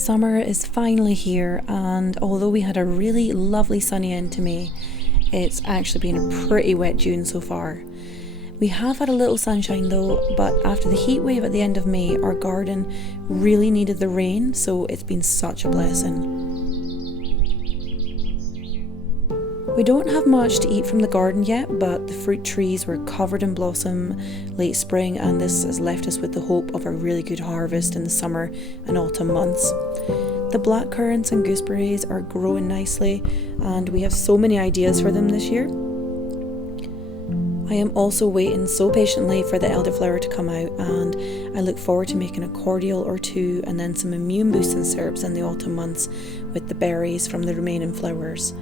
Summer is finally here, and although we had a really lovely sunny end to May, it's actually been a pretty wet June so far. We have had a little sunshine though, but after the heat wave at the end of May, our garden really needed the rain, so it's been such a blessing. We don't have much to eat from the garden yet, but the fruit trees were covered in blossom late spring, and this has left us with the hope of a really good harvest in the summer and autumn months. The blackcurrants and gooseberries are growing nicely, and we have so many ideas for them this year. I am also waiting so patiently for the elderflower to come out, and I look forward to making a cordial or two and then some immune boosting syrups in the autumn months with the berries from the remaining flowers.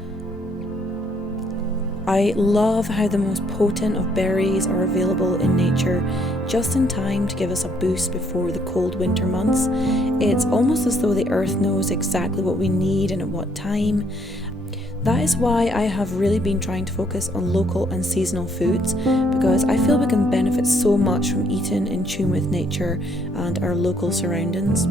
I love how the most potent of berries are available in nature just in time to give us a boost before the cold winter months. It's almost as though the earth knows exactly what we need and at what time. That is why I have really been trying to focus on local and seasonal foods, because I feel we can benefit so much from eating in tune with nature and our local surroundings.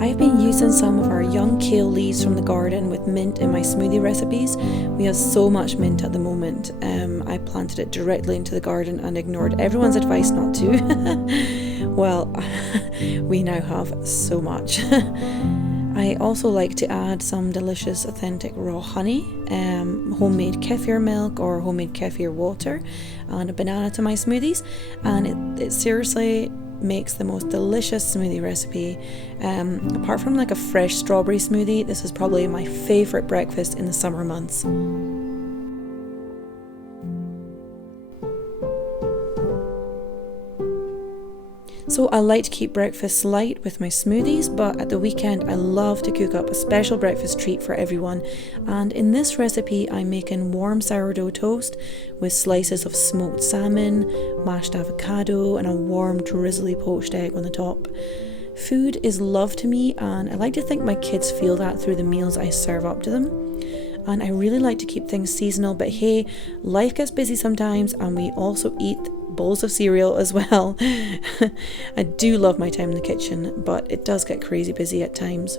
I've been using some of our young kale leaves from the garden with mint in my smoothie recipes. We have so much mint at the moment. I planted it directly into the garden and ignored everyone's advice not to. Well, we now have so much. I also like to add some delicious authentic raw honey, homemade kefir milk or homemade kefir water, and a banana to my smoothies, and it seriously makes the most delicious smoothie recipe. Apart from like a fresh strawberry smoothie, this is probably my favourite breakfast in the summer months. So I like to keep breakfast light with my smoothies, but at the weekend I love to cook up a special breakfast treat for everyone, and in this recipe I'm making warm sourdough toast with slices of smoked salmon, mashed avocado and a warm drizzly poached egg on the top. Food is love to me, and I like to think my kids feel that through the meals I serve up to them. And I really like to keep things seasonal, but hey, life gets busy sometimes and we also eat bowls of cereal as well. I do love my time in the kitchen, but it does get crazy busy at times.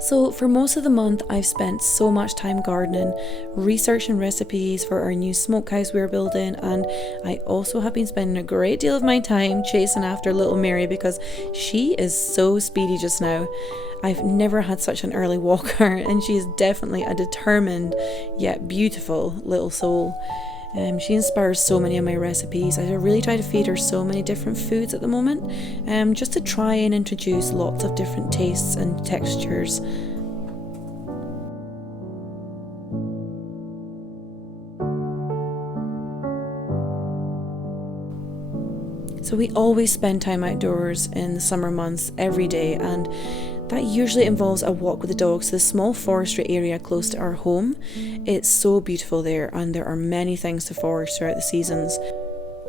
So for most of the month, I've spent so much time gardening, researching recipes for our new smokehouse we're building, and I also have been spending a great deal of my time chasing after little Mary because she is so speedy just now. I've never had such an early walker, and she is definitely a determined yet beautiful little soul. She inspires so many of my recipes. I really try to feed her so many different foods at the moment, just to try and introduce lots of different tastes and textures. So we always spend time outdoors in the summer months every day, and that usually involves a walk with the dogs to the small forestry area close to our home. It's so beautiful there, and there are many things to forage throughout the seasons.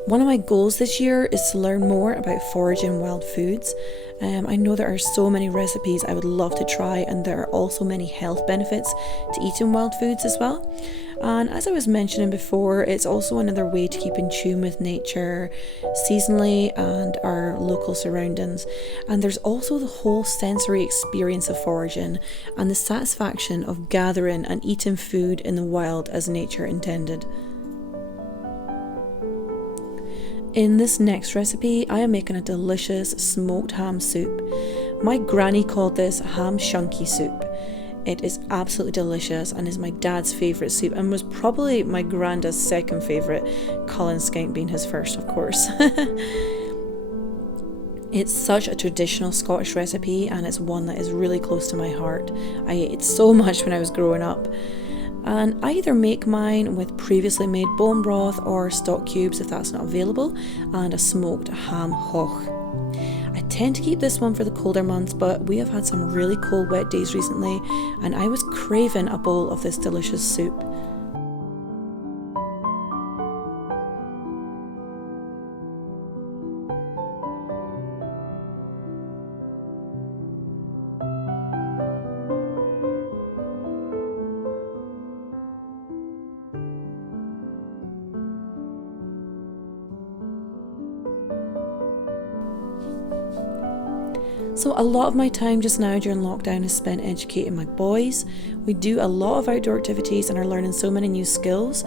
One of my goals this year is to learn more about foraging wild foods. I know there are so many recipes I would love to try, and there are also many health benefits to eating wild foods as well. And as I was mentioning before, it's also another way to keep in tune with nature seasonally and our local surroundings. And there's also the whole sensory experience of foraging and the satisfaction of gathering and eating food in the wild as nature intended. In this next recipe, I am making a delicious smoked ham soup. My granny called this ham shunky soup. It is absolutely delicious and is my dad's favourite soup, and was probably my granddad's second favourite, Cullen skink being his first, of course. It's such a traditional Scottish recipe, and it's one that is really close to my heart. I ate it so much when I was growing up. And I either make mine with previously made bone broth or stock cubes if that's not available, and a smoked ham hoch. I tend to keep this one for the colder months, but we have had some really cold wet days recently, and I was craving a bowl of this delicious soup. So a lot of my time just now during lockdown is spent educating my boys. We do a lot of outdoor activities and are learning so many new skills.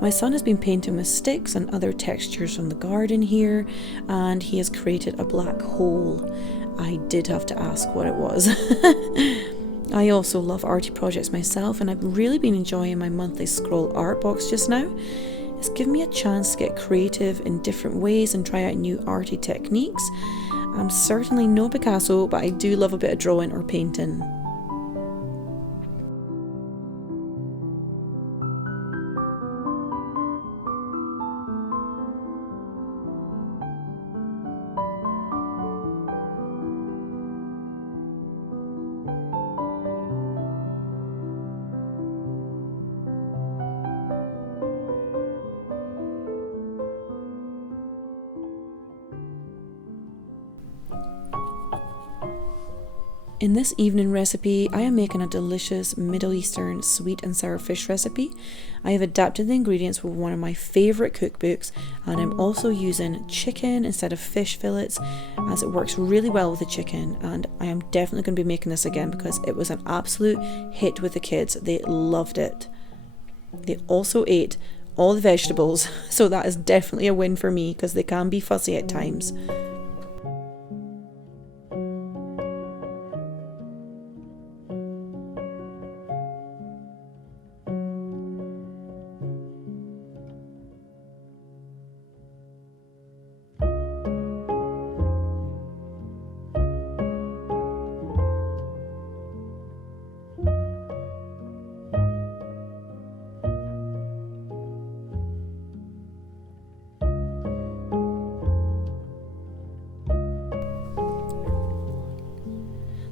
My son has been painting with sticks and other textures from the garden here, and he has created a black hole. I did have to ask what it was. I also love arty projects myself, and I've really been enjoying my monthly scroll art box just now. It's given me a chance to get creative in different ways and try out new arty techniques. I'm certainly no Picasso, but I do love a bit of drawing or painting. In this evening recipe, I am making a delicious Middle Eastern sweet and sour fish recipe. I have adapted the ingredients from one of my favourite cookbooks, and I'm also using chicken instead of fish fillets, as it works really well with the chicken, and I am definitely going to be making this again because it was an absolute hit with the kids. They loved it. They also ate all the vegetables, so that is definitely a win for me because they can be fussy at times.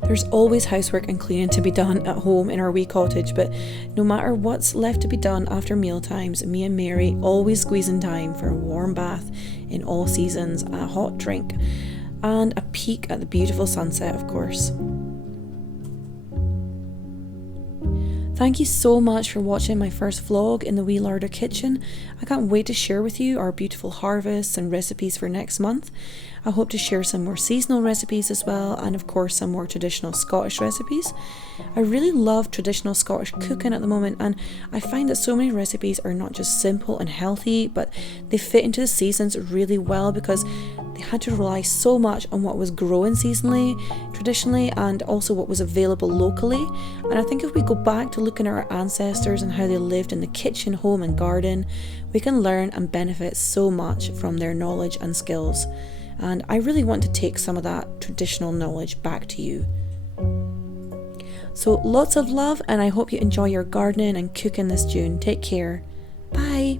There's always housework and cleaning to be done at home in our wee cottage, but no matter what's left to be done after meal times, me and Mary always squeeze in time for a warm bath in all seasons, a hot drink, and a peek at the beautiful sunset, of course. Thank you so much for watching my first vlog in the wee Larder kitchen. I can't wait to share with you our beautiful harvests and recipes for next month. I hope to share some more seasonal recipes as well, and of course some more traditional Scottish recipes. I really love traditional Scottish cooking at the moment, and I find that so many recipes are not just simple and healthy, but they fit into the seasons really well because they had to rely so much on what was grown seasonally, traditionally, and also what was available locally. And I think if we go back to looking at our ancestors and how they lived in the kitchen, home and garden, we can learn and benefit so much from their knowledge and skills. And I really want to take some of that traditional knowledge back to you. So lots of love, and I hope you enjoy your gardening and cooking this June. Take care. Bye.